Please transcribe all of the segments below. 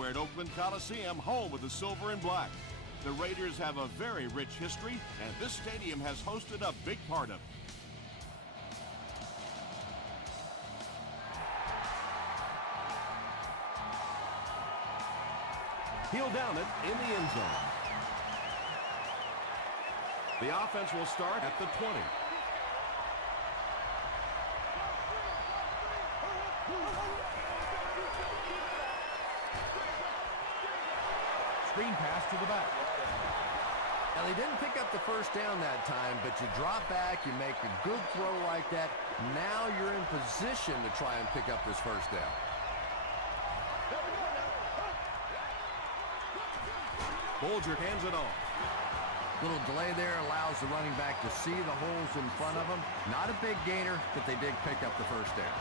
We're at Oakland Coliseum, home of the Silver and Black. The Raiders have a very rich history, and this stadium has hosted a big part of it. He'll down it in the end zone. The offense will start at the 20. Screen pass to the back. Now, they didn't pick up the first down that time, but you drop back, you make a good throw like that. Now you're in position to try and pick up this first down. Bulger hands it off. Little delay there allows the running back to see the holes in front of him. Not a big gainer, but they did pick up the first down.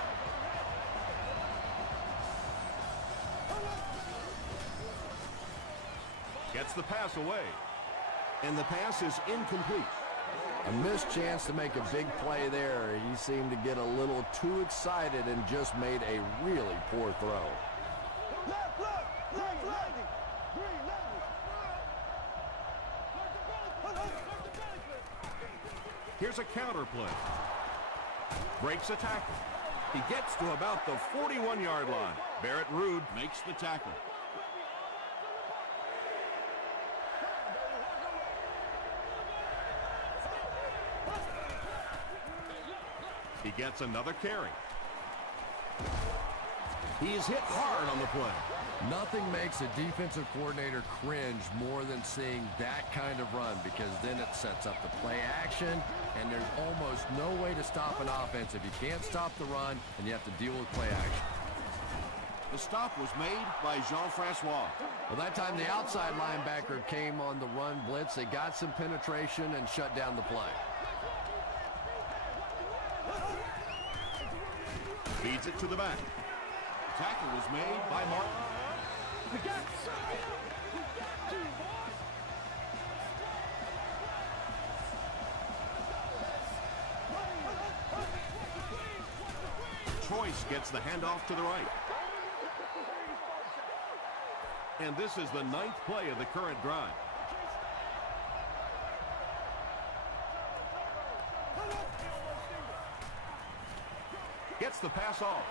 Gets the pass away. And the pass is incomplete. A missed chance to make a big play there. He seemed to get a little too excited and just made a really poor throw. Here's a counter play. Breaks a tackle. He gets to about the 41-yard line. Barrett Ruud makes the tackle. He gets another carry. He's hit hard on the play. Nothing makes a defensive coordinator cringe more than seeing that kind of run, because then it sets up the play action, and there's almost no way to stop an offense if you can't stop the run and you have to deal with play action. The stop was made by Jean-Francois. Well, that time the outside linebacker came on the run blitz. They got some penetration and shut down the play. Feeds it to the back. Tackle was made by Martin. Troyce gets the handoff to the right. And this is the 9th play of the current drive. Gets the pass off.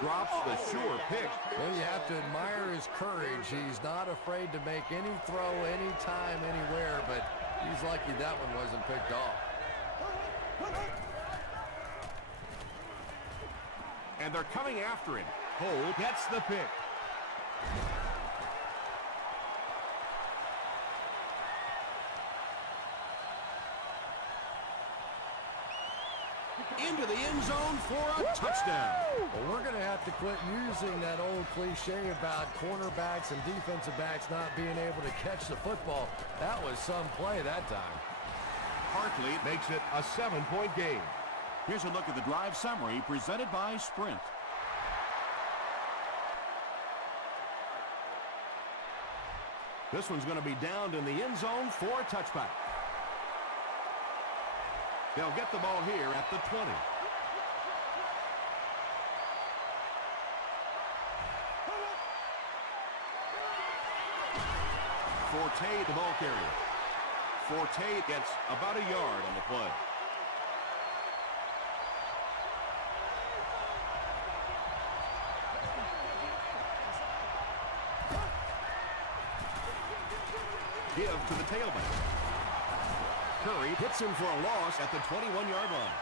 Drops the sure pick. Well, you have to admire his courage. He's not afraid to make any throw, anytime, anywhere, but he's lucky that one wasn't picked off. And they're coming after him. Cole gets the pick. Into the end zone for a touchdown. Well, we're going to have to quit using that old cliche about cornerbacks and defensive backs not being able to catch the football. That was some play that time. Hartley makes it a 7-point game. Here's a look at the drive summary presented by Sprint. This one's going to be downed in the end zone for a touchback. They'll get the ball here at the 20. Forte, the ball carrier. Forte gets about a yard on the play. Give to the tailback. Curry hits him for a loss at the 21-yard line.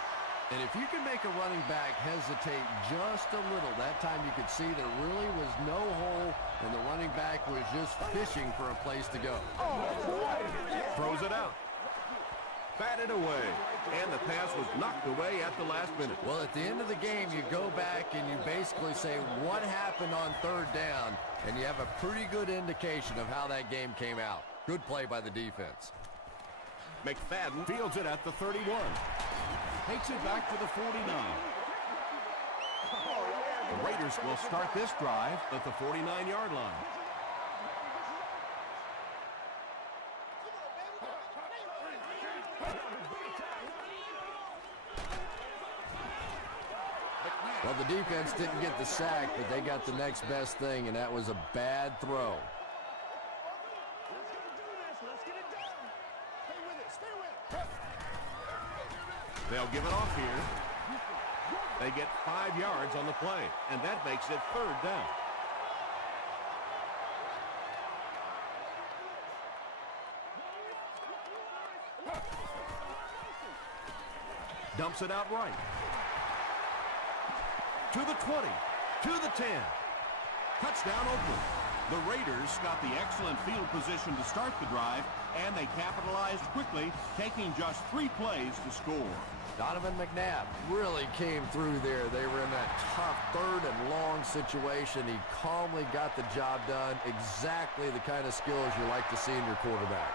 And if you can make a running back hesitate just a little, that time you could see there really was no hole, and the running back was just fishing for a place to go. Throws it out. Batted away. And the pass was knocked away at the last minute. Well, at the end of the game, you go back and you basically say what happened on third down, and you have a pretty good indication of how that game came out. Good play by the defense. McFadden fields it at the 31. Takes it back to the 49. The Raiders will start this drive at the 49-yard line. Well, the defense didn't get the sack, but they got the next best thing, and that was a bad throw. They'll give it off here. They get 5 yards on the play, and that makes it 3rd down. Dumps it out right. To the 20, to the 10. Touchdown Oakland. The Raiders got the excellent field position to start the drive, and they capitalized quickly, taking just 3 plays to score. Donovan McNabb really came through there. They were in that tough 3rd and long situation. He calmly got the job done. Exactly the kind of skills you like to see in your quarterback.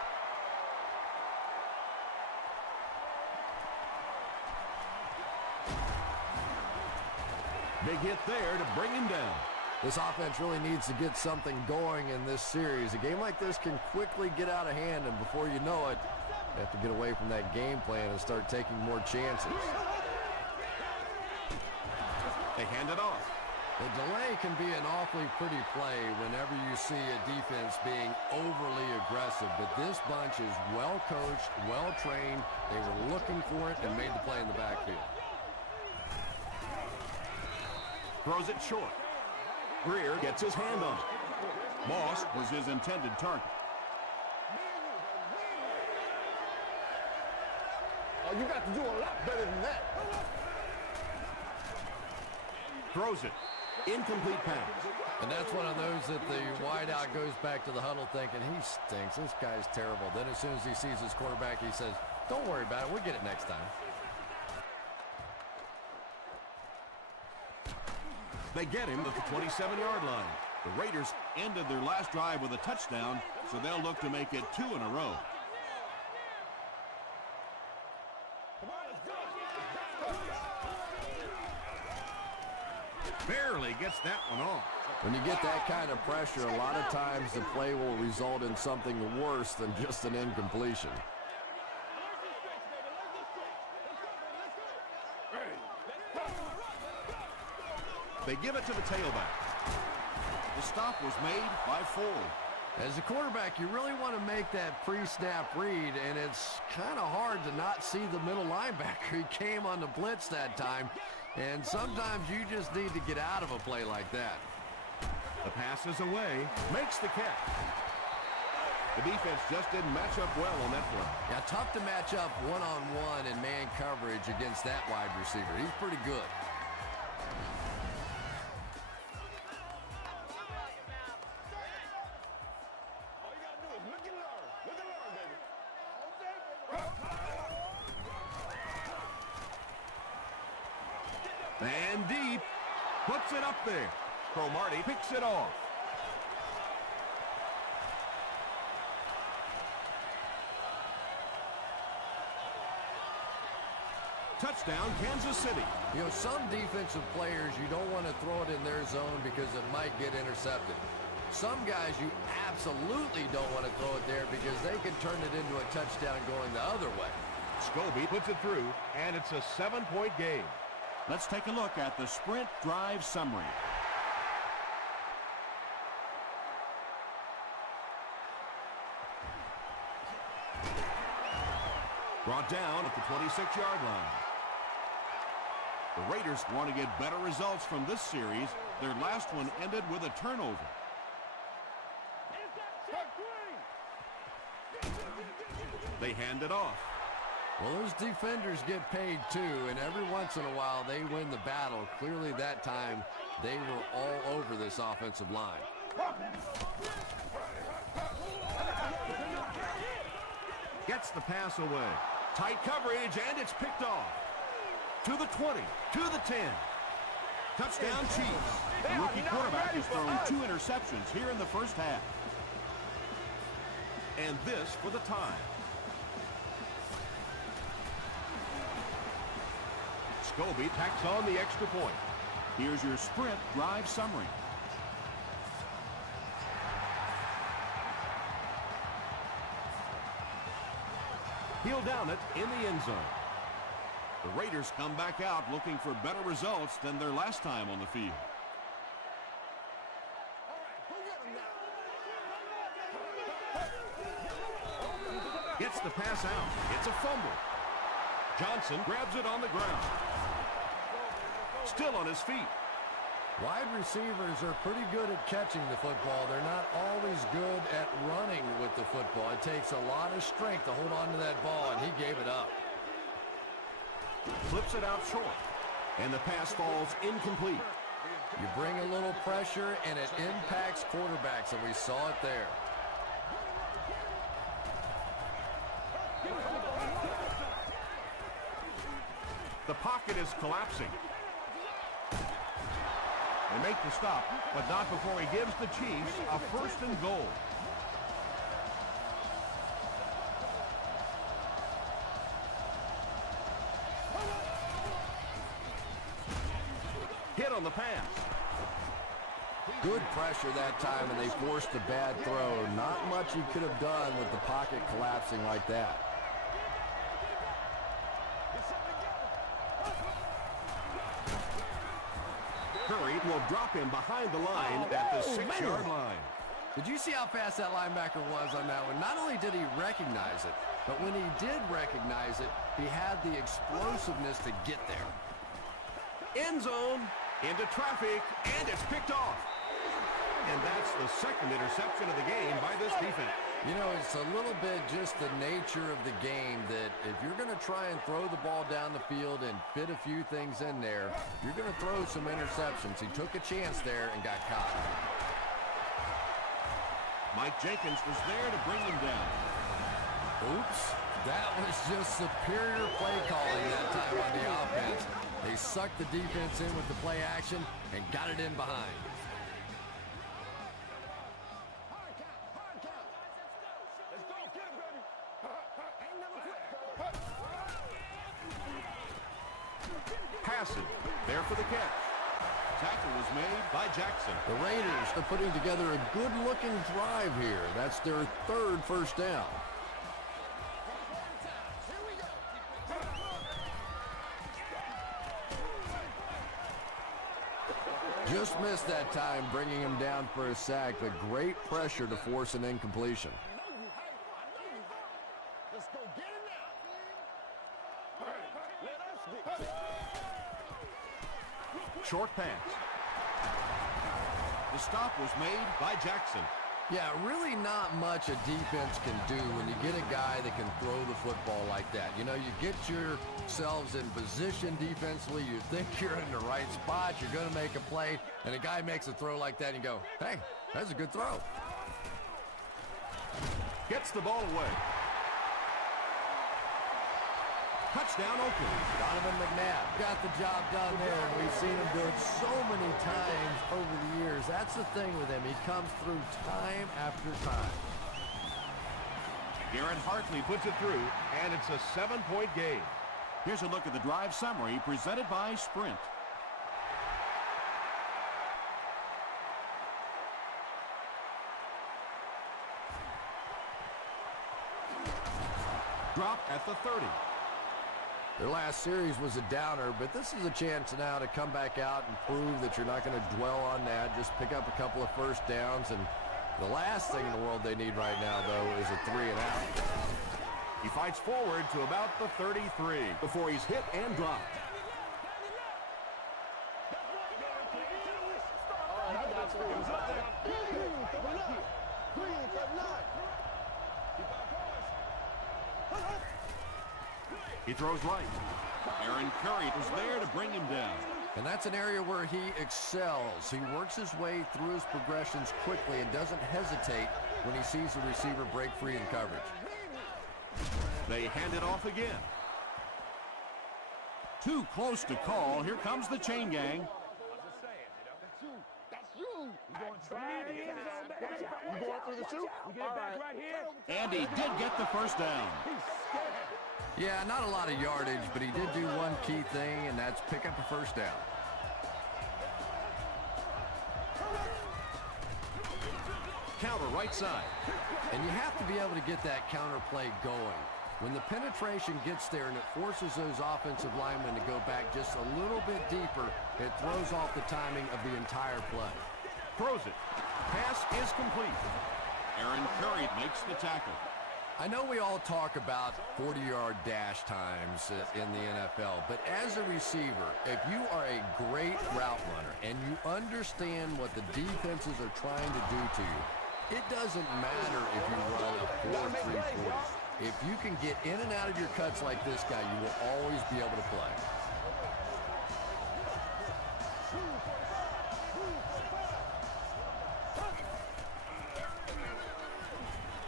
Big hit there to bring him down. This offense really needs to get something going in this series. A game like this can quickly get out of hand, and before you know it, you have to get away from that game plan and start taking more chances. They hand it off. The delay can be an awfully pretty play whenever you see a defense being overly aggressive, but this bunch is well coached, well trained. They were looking for it and made the play in the backfield. Throws it short. Greer gets his hand on it. Moss was his intended target. Oh, you got to do a lot better than that. Throws it. Incomplete pass. And that's one of those that the wideout goes back to the huddle thinking, he stinks. This guy's terrible. Then as soon as he sees his quarterback, he says, don't worry about it. We'll get it next time. They get him to the 27-yard line. The Raiders ended their last drive with a touchdown, so they'll look to make it 2 in a row. Barely gets that one off. When you get that kind of pressure, a lot of times the play will result in something worse than just an incompletion. They give it to the tailback. The stop was made by Ford. As a quarterback, you really want to make that pre-snap read, and it's kind of hard to not see the middle linebacker. He came on the blitz that time, and sometimes you just need to get out of a play like that. The pass is away, makes the catch. The defense just didn't match up well on that play. Yeah, tough to match up one-on-one in man coverage against that wide receiver. He's pretty good. And deep, puts it up there. Cromartie picks it off. Touchdown, Kansas City. You know, some defensive players, you don't want to throw it in their zone because it might get intercepted. Some guys, you absolutely don't want to throw it there because they can turn it into a touchdown going the other way. Scobie puts it through, and it's a 7-point game. Let's take a look at the sprint drive summary. Brought down at the 26-yard line. The Raiders want to get better results from this series. Their last one ended with a turnover. They hand it off. Well, those defenders get paid too, and every once in a while they win the battle. Clearly that time they were all over this offensive line. Gets the pass away. Tight coverage, and it's picked off. To the 20, to the 10. Touchdown Chiefs. The rookie quarterback has thrown 2 interceptions here in the first half. And this for the tie. Scobie tacks on the extra point. Here's your sprint drive summary. He'll down it in the end zone. The Raiders come back out looking for better results than their last time on the field. Gets the pass out. It's a fumble. Johnson grabs it on the ground. Still on his feet. Wide receivers are pretty good at catching the football. They're not always good at running with the football. It takes a lot of strength to hold on to that ball, and he gave it up. Flips it out short. And the pass falls incomplete. You bring a little pressure, and it impacts quarterbacks, and we saw it there. The pocket is collapsing. They make the stop, but not before he gives the Chiefs a 1st and goal. Hit on the pass. Good pressure that time, and they forced a bad throw. Not much he could have done with the pocket collapsing like that. Curry will drop him behind the line at the 6-yard line. Did you see how fast that linebacker was on that one? Not only did he recognize it, but when he did recognize it, he had the explosiveness to get there. End zone, into traffic, and it's picked off. And that's the second interception of the game by this defense. You know, it's a little bit just the nature of the game that if you're going to try and throw the ball down the field and fit a few things in there, you're going to throw some interceptions. He took a chance there and got caught. Mike Jenkins was there to bring him down. Oops. That was just superior play calling that time on the offense. They sucked the defense in with the play action and got it in behind. Passive. There for the catch. Tackle was made by Jackson. The Raiders are putting together a good-looking drive here. That's their 3rd first down. Just missed that time, bringing him down for a sack, but great pressure to force an incompletion. Let's go get it now. Short pass. The stop was made by Jackson. Yeah, really not much a defense can do when you get a guy that can throw the football like that. You know, you get yourselves in position defensively, you think you're in the right spot, you're going to make a play, and a guy makes a throw like that and you go, hey, that's a good throw. Gets the ball away. Touchdown Oakland. Donovan McNabb got the job done there, and we've seen him do it so many times over the years. That's the thing with him. He comes through time after time. Darren Hartley puts it through, and it's a 7-point game. Here's a look at the drive summary presented by Sprint. Dropped at the 30. Their last series was a downer, but this is a chance now to come back out and prove that you're not going to dwell on that. Just pick up a couple of first downs, and the last thing in the world they need right now, though, is a 3-and-out. He fights forward to about the 33 before he's hit and dropped. He throws right. Aaron Curry was there to bring him down. And that's an area where he excels. He works his way through his progressions quickly and doesn't hesitate when he sees the receiver break free in coverage. They hand it off again. Too close to call. Here comes the chain gang. You going through the shoot? And he did get the first down. Yeah, not a lot of yardage, but he did do one key thing, and that's pick up a first down. Counter right side. And you have to be able to get that counter play going. When the penetration gets there and it forces those offensive linemen to go back just a little bit deeper, it throws off the timing of the entire play. Throws it. Pass is complete. Aaron Curry makes the tackle. I know we all talk about 40-yard dash times in the NFL, but as a receiver, if you are a great route runner and you understand what the defenses are trying to do to you, it doesn't matter if you run a 4.340. If you can get in and out of your cuts like this guy, you will always be able to play.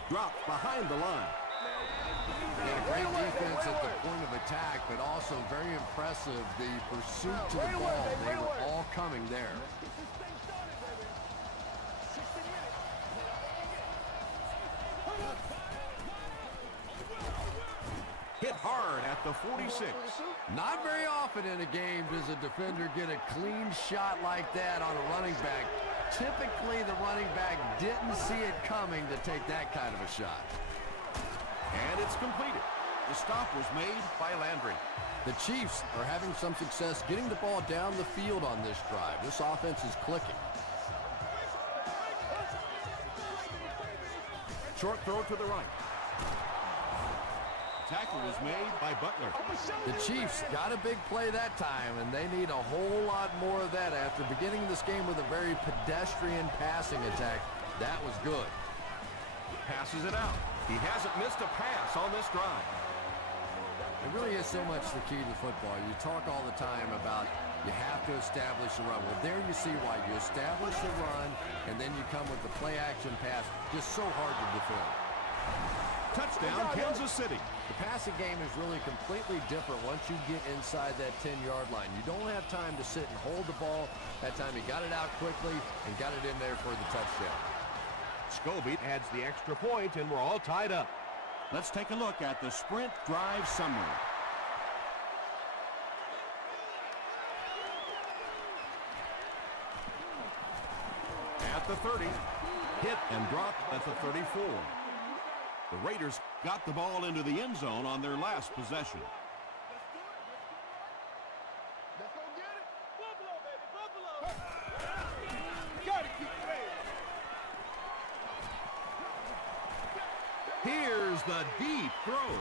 Dropped behind the line. Yeah, great defense at the point of attack, but also very impressive the pursuit to the ball. They were all coming there. Hit hard at the 46. Not very often in a game does a defender get a clean shot like that on a running back. Typically, the running back didn't see it coming to take that kind of a shot. And it's completed. The stop was made by Landry. The Chiefs are having some success getting the ball down the field on this drive. This offense is clicking. Short throw to the right. Tackle was made by Butler. The Chiefs got a big play that time, and they need a whole lot more of that after beginning this game with a very pedestrian passing attack. That was good. Passes it out. He hasn't missed a pass on this drive. It really is so much the key to football. You talk all the time about you have to establish the run. Well, there you see why. You establish the run, and then you come with the play-action pass. Just so hard to defend. Touchdown, Kansas City. The passing game is really completely different once you get inside that 10-yard line. You don't have time to sit and hold the ball. That time he got it out quickly and got it in there for the touchdown. Scobie adds the extra point, and we're all tied up. Let's take a look at the sprint drive summary. At the 30, hit and drop at the 34. The Raiders got the ball into the end zone on their last possession. Let's go get it. Buffalo, baby, Buffalo. Got it, keep playing. Here's the deep throw.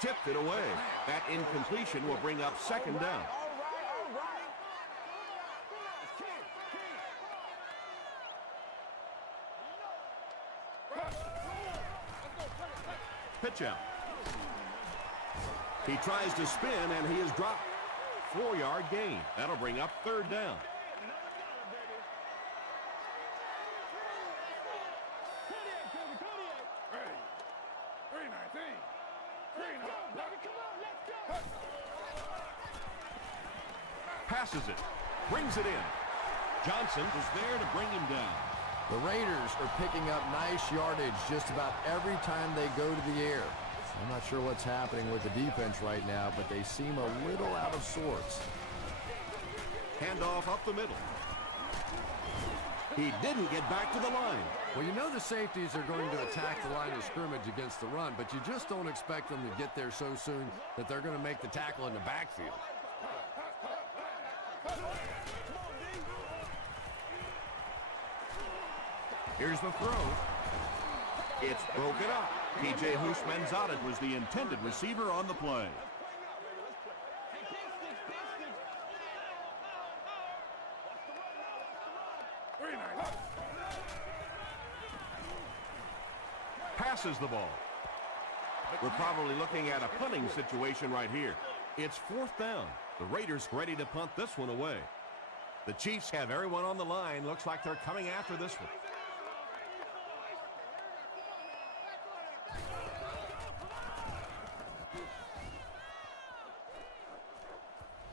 Tipped it away. That incompletion will bring up second down. All right. Pitch out. He tries to spin, and he is dropped. 4-yard gain. That'll bring up third down. Passes it. Brings it in. Johnson is there to bring him down. The Raiders are picking up nice yardage just about every time they go to the air. I'm not sure what's happening with the defense right now, but they seem a little out of sorts. Handoff up the middle. He didn't get back to the line. Well, you know the safeties are going to attack the line of scrimmage against the run, but you just don't expect them to get there so soon that they're going to make the tackle in the backfield. Here's the throw. It's broken up. P.J. Houshmandzadeh was the intended receiver on the play. Passes the ball. We're probably looking at a punting situation right here. It's fourth down. The Raiders ready to punt this one away. The Chiefs have everyone on the line. Looks like they're coming after this one.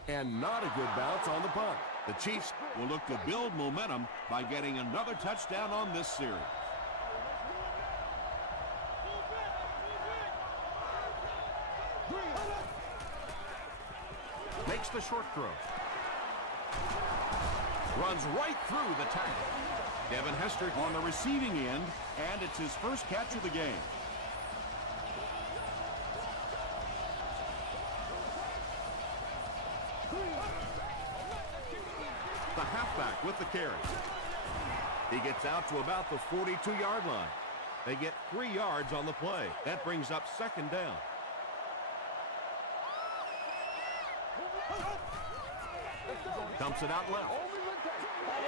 And not a good bounce on the punt. The Chiefs will look to build momentum by getting another touchdown on this series. Makes the short throw. Runs right through the tackle. Devin Hester on the receiving end, and it's his first catch of the game. the carry. He gets out to about the 42-yard line. They get 3 yards on the play. That brings up second down. Dumps it out left.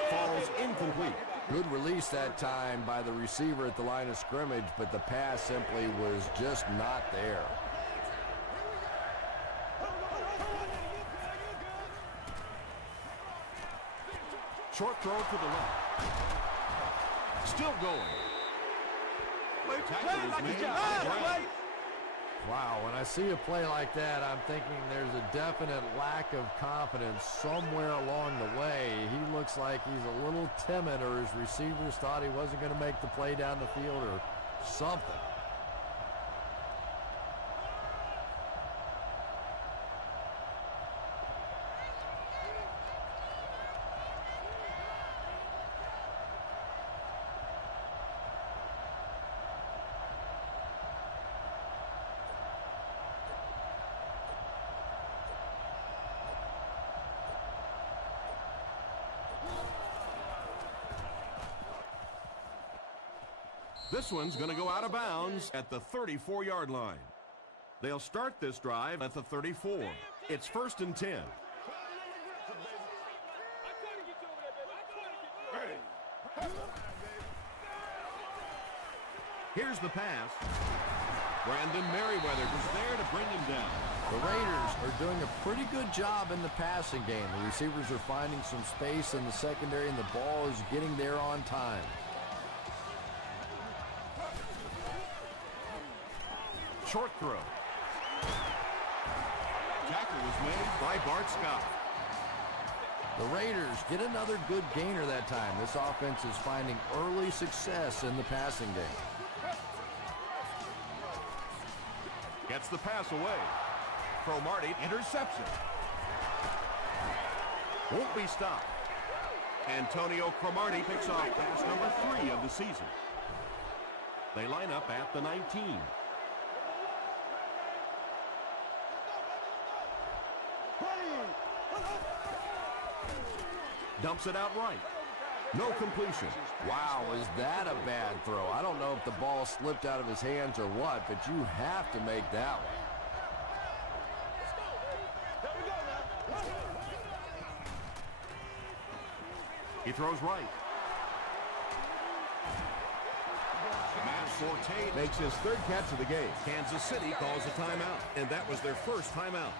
Falls incomplete. Good release that time by the receiver at the line of scrimmage, but the pass simply was just not there. Short throw to the left. Still going. Tackle is made. Wow, when I see a play like that, I'm thinking there's a definite lack of confidence somewhere along the way. He looks like he's a little timid, or his receivers thought he wasn't going to make the play down the field or something. This one's going to go out of bounds at the 34-yard line. They'll start this drive at the 34. It's 1st and 10. Here's the pass. Brandon Merriweather was there to bring him down. The Raiders are doing a pretty good job in the passing game. The receivers are finding some space in the secondary, and the ball is getting there on time. Short throw. Tackle was made by Bart Scott. The Raiders get another good gainer that time. This offense is finding early success in the passing game. Gets the pass away. Cromartie intercepts it. Won't be stopped. Antonio Cromartie picks off pass number 3 of the season. They line up at the 19. Dumps it out right. No completion. Wow, was that a bad throw? I don't know if the ball slipped out of his hands or what, but you have to make that one. He throws right. Matt Forte makes his 3rd catch of the game. Kansas City calls a timeout, and that was their first timeout.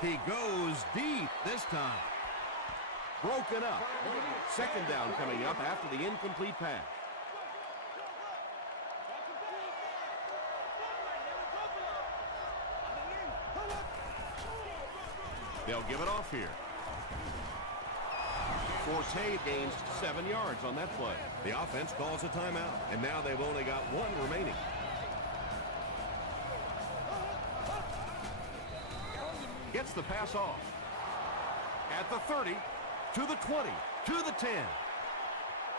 He goes deep this time. Broken up. Second down coming up after the incomplete pass. They'll give it off here. Forte gains 7 yards on that play. The offense calls a timeout, and now they've only got 1 remaining. Gets the pass off. At the 30, to the 20, to the 10.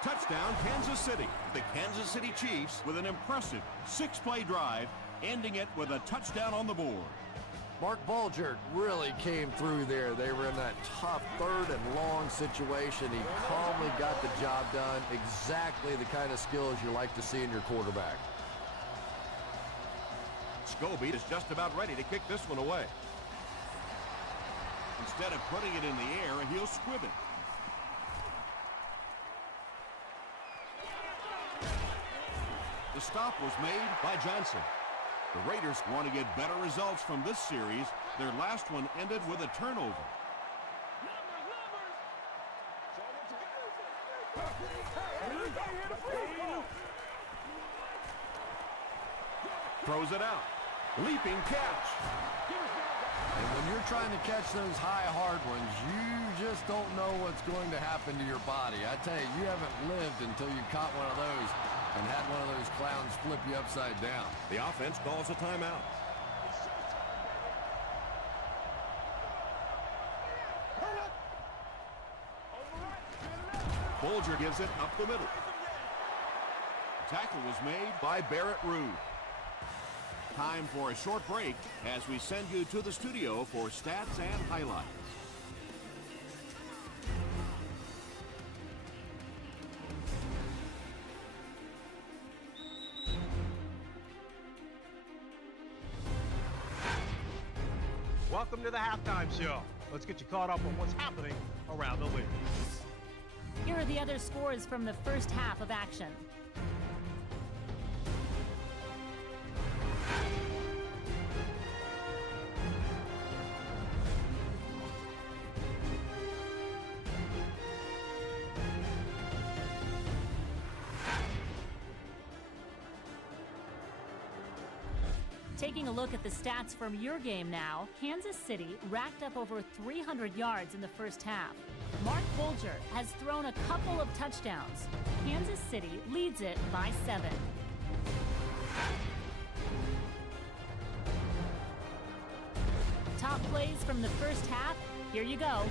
Touchdown, Kansas City. The Kansas City Chiefs with an impressive 6-play drive, ending it with a touchdown on the board. Mark Bulger really came through there. They were in that tough 3rd and long situation. He calmly got the job done. Exactly the kind of skills you like to see in your quarterback. Scobie is just about ready to kick this one away. Instead of putting it in the air, he'll squib it. The stop was made by Johnson. The Raiders want to get better results from this series. Their last one ended with a turnover. Throws it out. Leaping catch. And when you're trying to catch those high, hard ones, you just don't know what's going to happen to your body. I tell you, you haven't lived until you caught one of those and had one of those clowns flip you upside down. The offense calls a timeout. Bulger gives it up the middle. Tackle was made by Barrett Ruud. Time for a short break as we send you to the studio for stats and highlights. Welcome to the halftime show. Let's get you caught up on what's happening around the league. Here are the other scores from the first half of action. Taking a look at the stats from your game now, Kansas City racked up over 300 yards in the first half. Mark Bulger has thrown a couple of touchdowns. Kansas City leads it by 7. Top plays from the first half, here you go.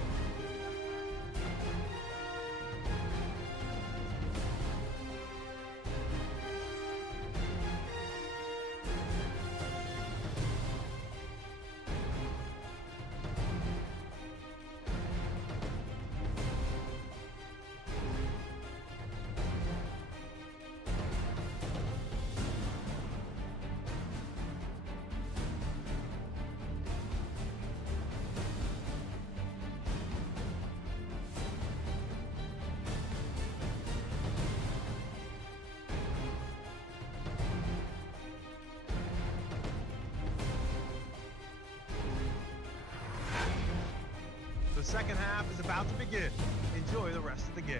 The second half is about to begin. Enjoy the rest of the game.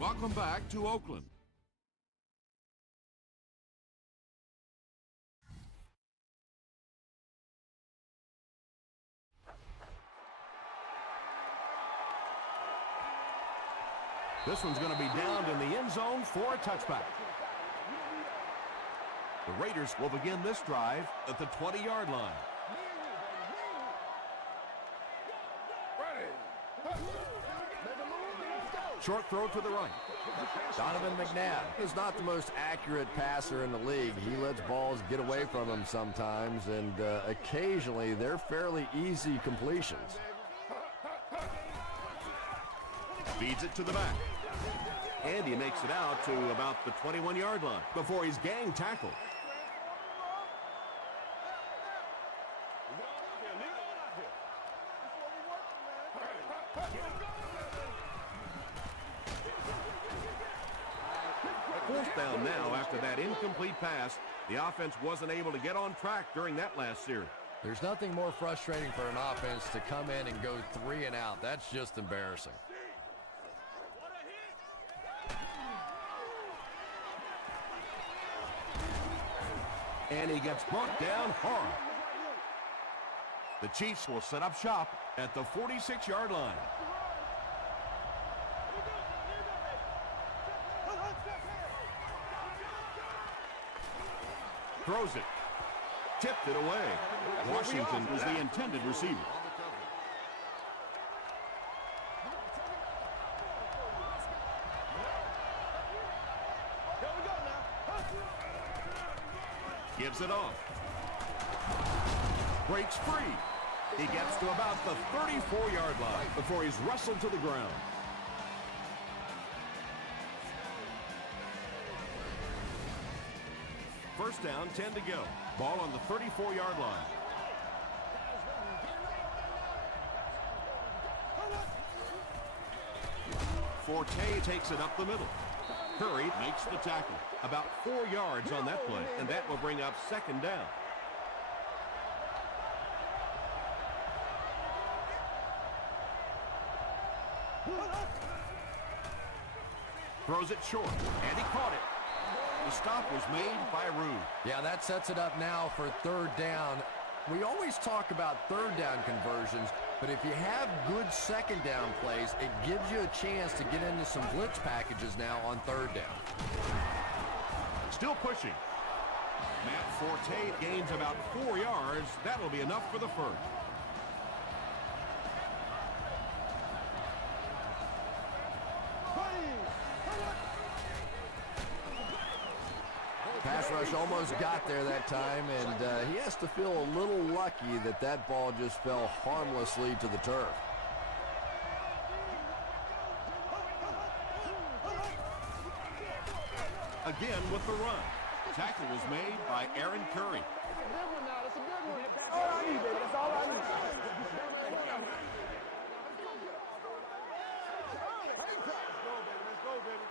Welcome back to Oakland. This one's going to be downed in the end zone for a touchback. The Raiders will begin this drive at the 20-yard line. Short throw to the right. Donovan McNabb is not the most accurate passer in the league. He lets balls get away from him sometimes, and occasionally they're fairly easy completions. Feeds it to the back. And he makes it out to about the 21-yard line before he's gang tackled. Fourth down now after that incomplete pass. The offense wasn't able to get on track during that last series. There's nothing more frustrating for an offense to come in and go 3 and out. That's just embarrassing. And he gets brought down hard. The Chiefs will set up shop at the 46-yard line. Throws it. Tipped it away. Washington was the intended receiver. Gives it off. Breaks free. He gets to about the 34-yard line before he's wrestled to the ground. First down, 10 to go. Ball on the 34-yard line. Forte takes it up the middle. Curry makes the tackle. About 4 yards on that play, and that will bring up second down. Throws it short, and he caught it. The stop was made by Ruud. Yeah, that sets it up now for third down. We always talk about third down conversions, but if you have good second down plays, it gives you a chance to get into some blitz packages now on third down. Still pushing. Matt Forte gains about 4 yards. That'll be enough for the first. Pass rush almost got there that time, and he has to feel a little lucky that that ball just fell harmlessly to the turf. Again with the run. Tackle was made by Aaron Curry. That's all I need, baby. That's all I need. Let's go, baby.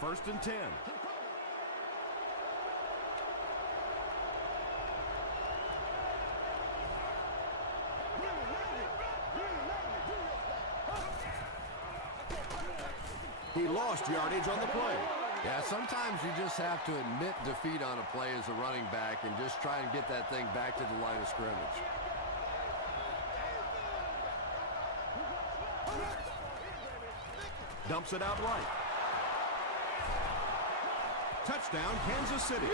First and 10. He lost yardage on the play. Yeah, sometimes you just have to admit defeat on a play as a running back and just try and get that thing back to the line of scrimmage. Dumps it out right. Touchdown, Kansas City.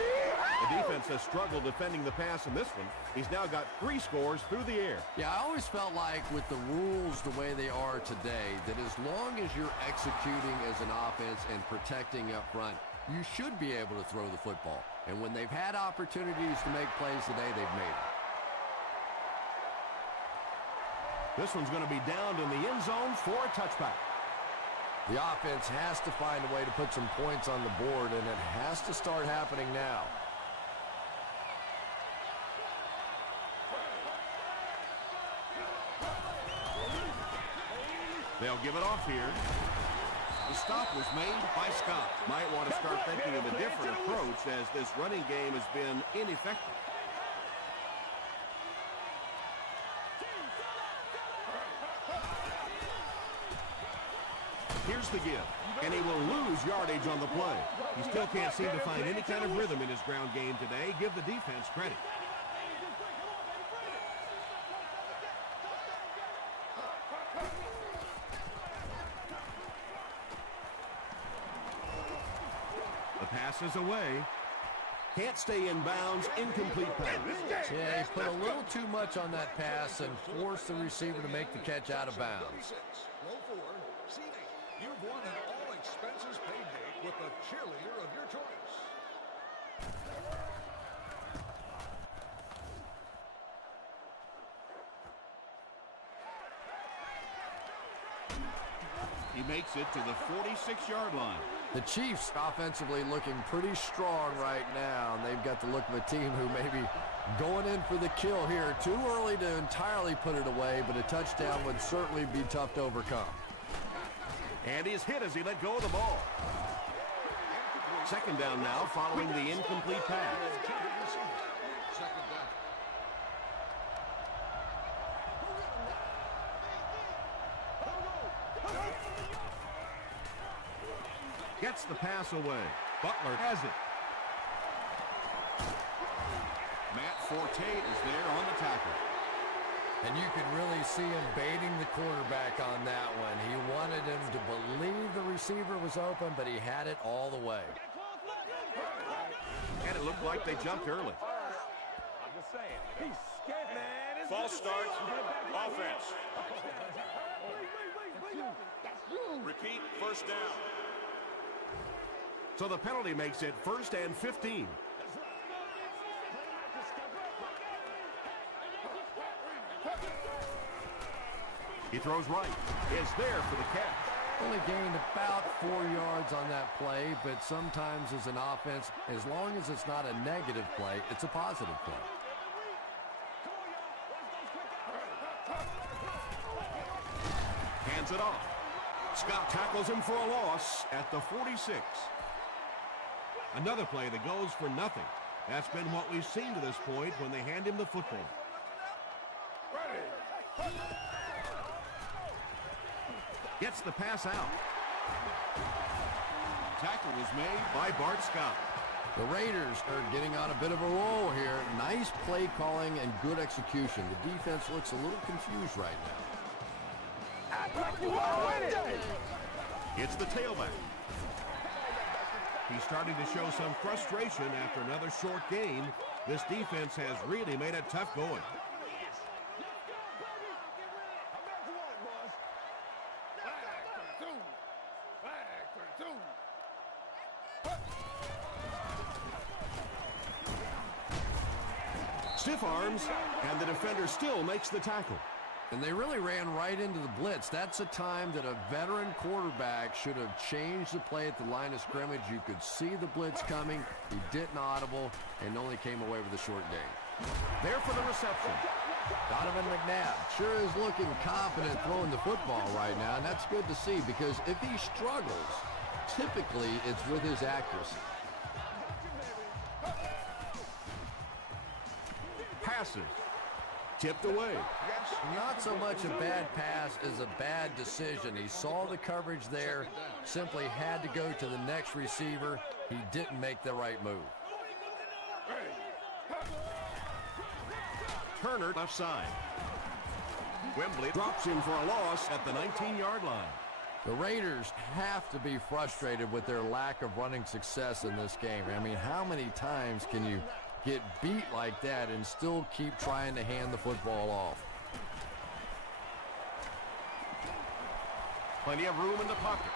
The defense has struggled defending the pass in this one. He's now got 3 scores through the air. Yeah, I always felt like with the rules the way they are today, that as long as you're executing as an offense and protecting up front, you should be able to throw the football. And when they've had opportunities to make plays today, they've made them. This one's going to be downed in the end zone for a touchback. The offense has to find a way to put some points on the board, and it has to start happening now. They'll give it off here. The stop was made by Scott. Might want to start thinking of a different approach as this running game has been ineffective. Here's the give, and he will lose yardage on the play. He still can't seem to find any kind of rhythm in his ground game today. Give the defense credit. The pass is away. Can't stay in bounds. Incomplete pass. Yeah, he put a little too much on that pass and forced the receiver to make the catch out of bounds. Row 4, seat 8. You've won an all-expenses-paid date with the cheerleader of your choice. He makes it to the 46-yard line. The Chiefs offensively looking pretty strong right now, and they've got the look of a team who may be going in for the kill here. Too early to entirely put it away, but a touchdown would certainly be tough to overcome. And he's hit as he let go of the ball. Second down now following the incomplete pass. Second down. Gets the pass away. Butler has it. Matt Forte is there on the tackle. And you could really see him baiting the quarterback on that one. He wanted him to believe the receiver was open, but he had it all the way. And it looked like they jumped early. I'm just saying. He's scared, man. False start. Offense. Repeat, first down. So the penalty makes it 1st and 15. He throws right. Is there for the catch. Only gained about 4 yards on that play, but sometimes as an offense, as long as it's not a negative play, it's a positive play. Hands it off. Scott tackles him for a loss at the 46. Another play that goes for nothing. That's been what we've seen to this point when they hand him the football. Gets the pass out. Tackle was made by Bart Scott. The Raiders are getting on a bit of a roll here. Nice play calling and good execution. The defense looks a little confused right now. Act like you want to win it. It's the tailback. He's starting to show some frustration after another short gain. This defense has really made it tough going. Stiff arms, and the defender still makes the tackle. And they really ran right into the blitz. That's a time that a veteran quarterback should have changed the play at the line of scrimmage. You could see the blitz coming. He didn't audible and only came away with a short gain. There for the reception. Donovan McNabb sure is looking confident throwing the football right now, and that's good to see because if he struggles, typically it's with his accuracy. Passes. Tipped away. Not so much a bad pass as a bad decision. He saw the coverage there, simply had to go to the next receiver. He didn't make the right move. Turner left side. Wembley drops him for a loss at the 19-yard line. The Raiders have to be frustrated with their lack of running success in this game. I mean, how many times can you get beat like that and still keep trying to hand the football off? Plenty of room in the pocket.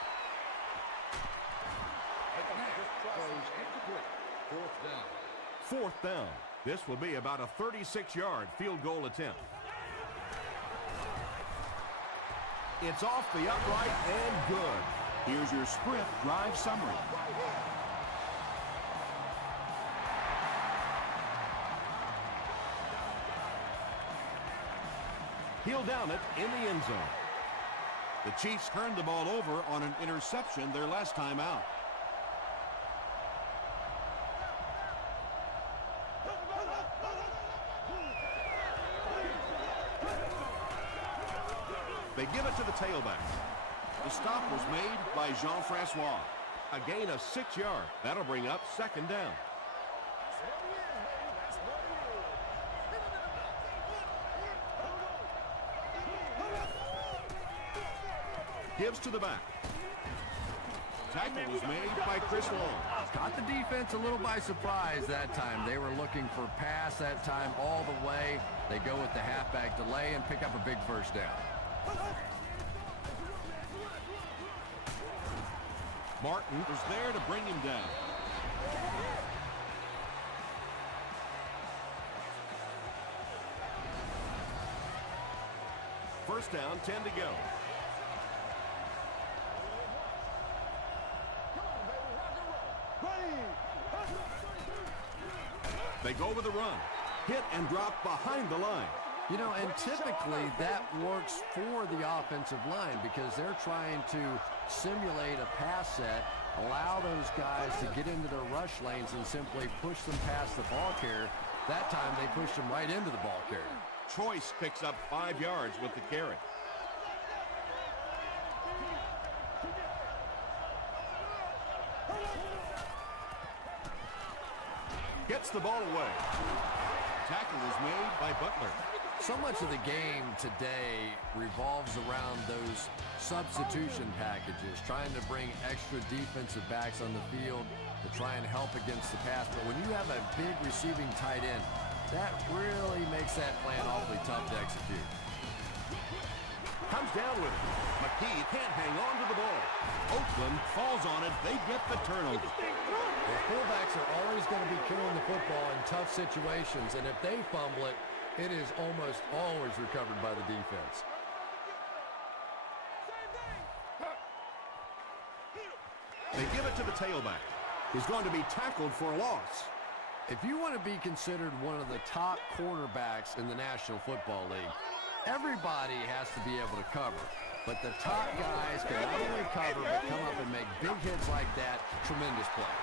Fourth down. This will be about a 36-yard field goal attempt. It's off the upright and good. Here's your sprint drive summary. He'll down it in the end zone. The Chiefs turned the ball over on an interception their last time out. They give it to the tailback. The stop was made by Jean-Francois. A gain of 6 yards. That'll bring up second down. Gives to the back. Tackle was made by Chris Long. Caught the defense a little by surprise that time. They were looking for pass that time all the way. They go with the halfback delay and pick up a big first down. Martin was there to bring him down. First down, 10 to go. They go with a run. Hit and drop behind the line. You know, and typically that works for the offensive line because they're trying to simulate a pass set, allow those guys to get into their rush lanes and simply push them past the ball carrier. That time they pushed them right into the ball carrier. Choice picks up 5 yards with the carry. Gets the ball away. Tackle is made by Butler. So much of the game today revolves around those substitution packages, trying to bring extra defensive backs on the field to try and help against the pass. But when you have a big receiving tight end, that really makes that plan awfully tough to execute. Comes down with it. McKee can't hang on to the ball. Oakland falls on it. They get the turnover. The fullbacks are always going to be carrying the football in tough situations, and if they fumble it, it is almost always recovered by the defense. They give it to the tailback. He's going to be tackled for a loss. If you want to be considered one of the top quarterbacks in the National Football League, everybody has to be able to cover. But the top guys can not only cover, but come up and make big hits like that. Tremendous play.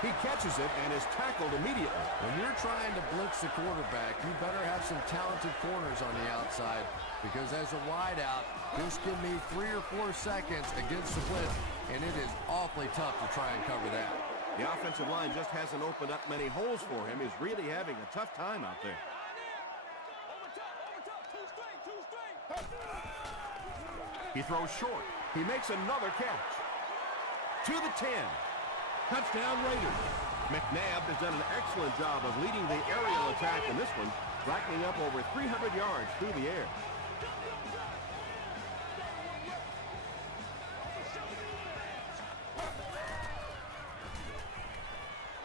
He catches it and is tackled immediately. When you're trying to blitz the quarterback, you better have some talented corners on the outside because as a wideout, just give me 3 or 4 seconds against the blitz, and it is awfully tough to try and cover that. The offensive line just hasn't opened up many holes for him. He's really having a tough time out there. He throws short. He makes another catch. To the 10. Touchdown Raiders. McNabb has done an excellent job of leading the aerial attack in this one, racking up over 300 yards through the air.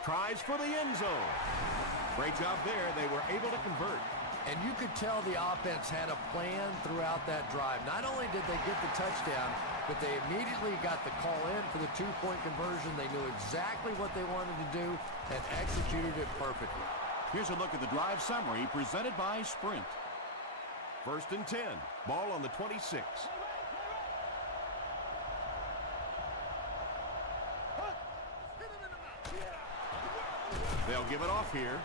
Tries for the end zone. Great job there. They were able to convert. And you could tell the offense had a plan throughout that drive. Not only did they get the touchdown, but they immediately got the call in for the two-point conversion. They knew exactly what they wanted to do and executed it perfectly. Here's a look at the drive summary presented by Sprint. 1st and 10. Ball on the 26. They'll give it off here.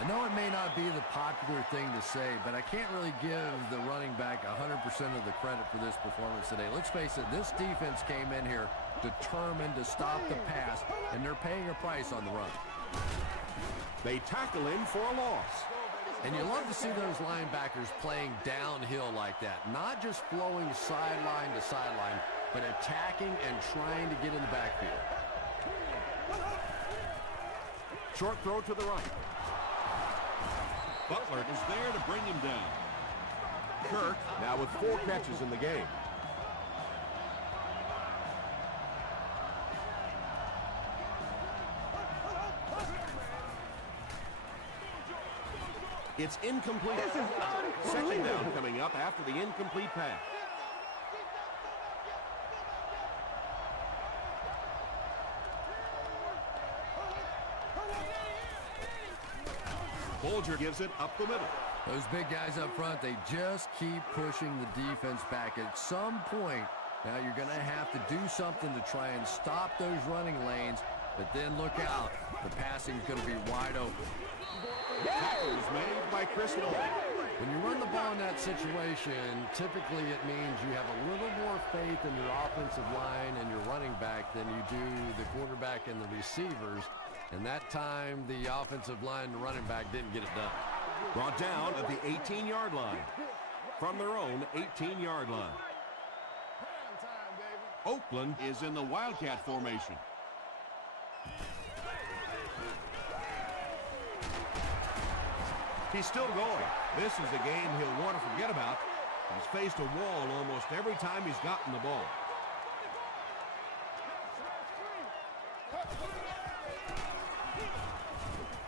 I know it may not be the popular thing to say, but I can't really give the running back 100% of the credit for this performance today. Let's face it, this defense came in here determined to stop the pass, and they're paying a price on the run. They tackle him for a loss. And you love to see those linebackers playing downhill like that, not just flowing sideline to sideline, but attacking and trying to get in the backfield. Short throw to the right. Butler is there to bring him down. Kirk now with 4 catches in the game. It's incomplete. Second down coming up after the incomplete pass. Bulger gives it up the middle. Those big guys up front, they just keep pushing the defense back. At some point, now you're going to have to do something to try and stop those running lanes, but then look out. The passing's going to be wide open. Tackle is made by Chris Nolan. When you run the ball in that situation, typically it means you have a little more faith in your offensive line and your running back than you do the quarterback and the receivers. And that time, the offensive line and the running back didn't get it done. Brought down at the 18-yard line. From their own 18-yard line. Oakland is in the Wildcat formation. He's still going. This is a game he'll want to forget about. He's faced a wall almost every time he's gotten the ball.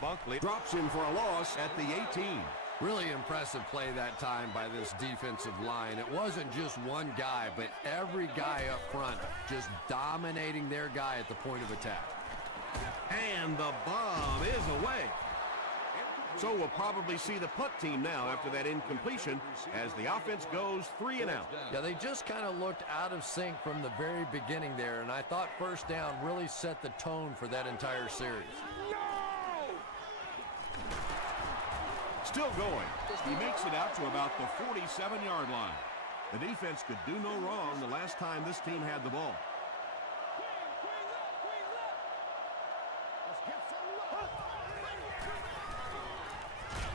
Bunkley drops him for a loss at the 18. Really impressive play that time by this defensive line. It wasn't just one guy, but every guy up front just dominating their guy at the point of attack. And the bomb is away. So we'll probably see the punt team now after that incompletion as the offense goes 3 and out. Yeah, they just kind of looked out of sync from the very beginning there, and I thought first down really set the tone for that entire series. Still going. He makes it out to about the 47-yard line. The defense could do no wrong the last time this team had the ball.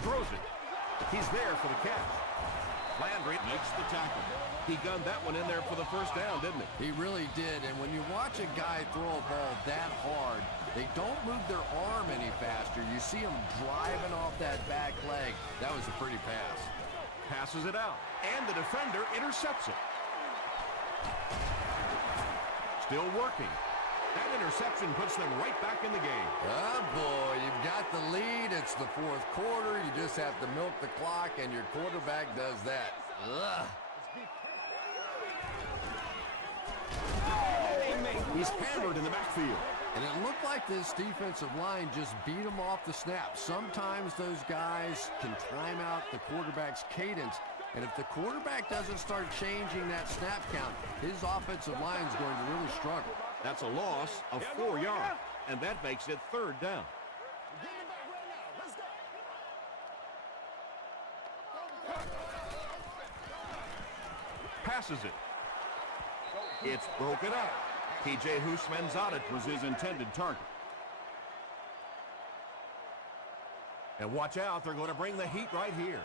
Throws it. He's there for the catch. Landry makes the tackle. He gunned that one in there for the first down, didn't he? He really did, and when you watch a guy throw a ball that hard, they don't move their arm any faster. You see him driving off that back leg. That was a pretty pass. Passes it out, and the defender intercepts it. Still working. That interception puts them right back in the game. Oh, boy, you've got the lead. It's the fourth quarter. You just have to milk the clock, and your quarterback does that. Ugh. He's hammered in the backfield. And it looked like this defensive line just beat him off the snap. Sometimes those guys can time out the quarterback's cadence. And if the quarterback doesn't start changing that snap count, his offensive line is going to really struggle. That's a loss of 4 yards, and that makes it 3rd down. Passes it. It's broken up. P.J. Husmanzadeh was his intended target. And watch out, they're going to bring the heat right here.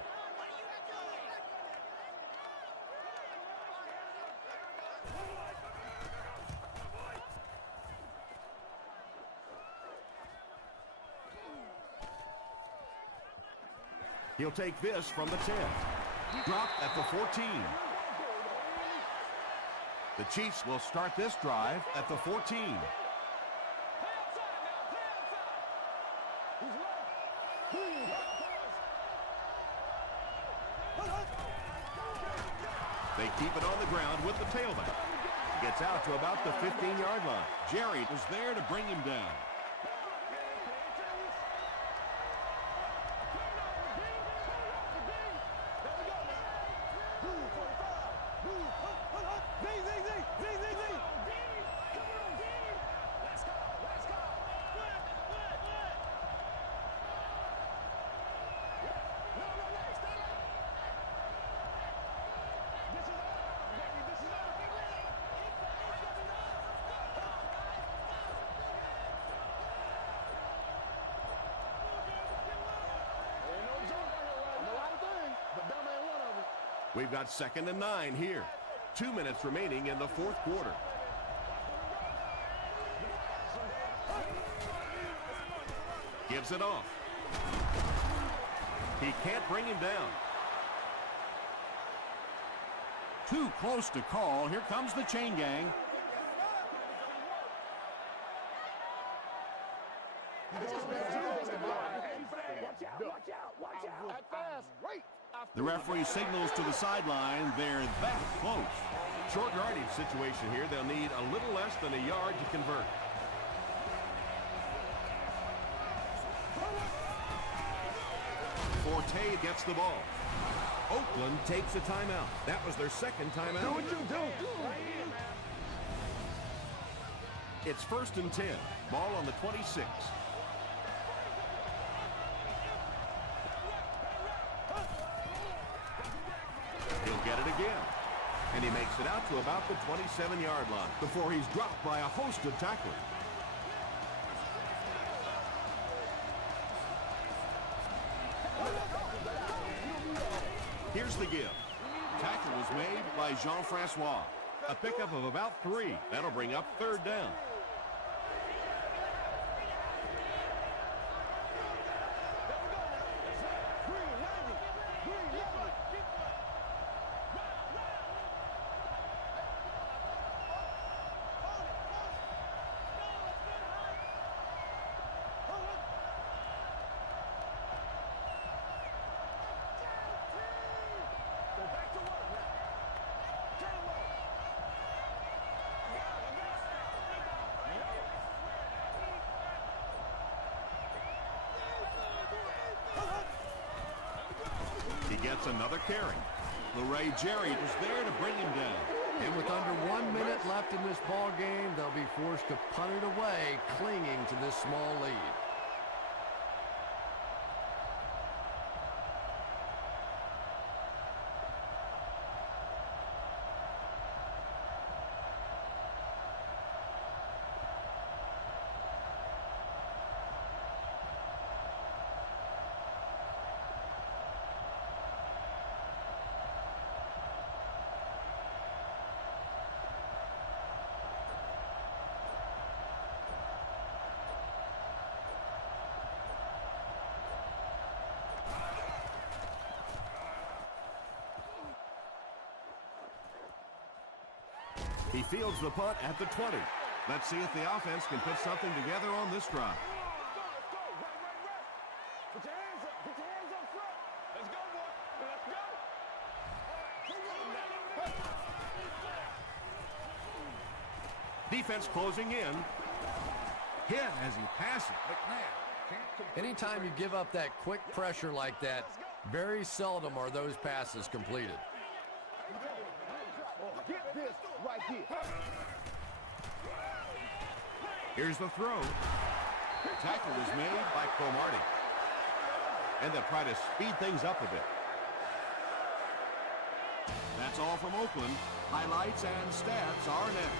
He'll take this from the 10. Dropped at the 14. The Chiefs will start this drive at the 14. it on the ground with the tailback. Gets out to about the 15-yard line. Jerry was there to bring him down. We've got 2nd and 9 here. 2 minutes remaining in the fourth quarter. Gives it off. He can't bring him down. Too close to call. Here comes the chain gang. The referee signals to the sideline. They're that close. Short yardage situation here. They'll need a little less than a yard to convert. Forte gets the ball. Oakland takes a timeout. That was their 2nd timeout. Do what you do. It's 1st and 10. Ball on the 26. He'll get it again. And he makes it out to about the 27-yard line before he's dropped by a host of tacklers. Here's the give. Tackle was made by Jean-Francois. A pickup of about 3. That'll bring up 3rd down. Gets another carry. LeRae Jerry was there to bring him down. And with under 1 minute left in this ball game, they'll be forced to punt it away, clinging to this small lead. He fields the punt at the 20. Let's see if the offense can put something together on this drive. Put your hands up. Put your hands up front. Let's go, boy. Let's go. Defense closing in. Hit as he passes. Anytime you give up that quick pressure like that, very seldom are those passes completed. Get this right here. Here's the throw. Tackle was made By Cromartie. And they'll try to speed things up a bit. That's all from Oakland. Highlights and stats are next.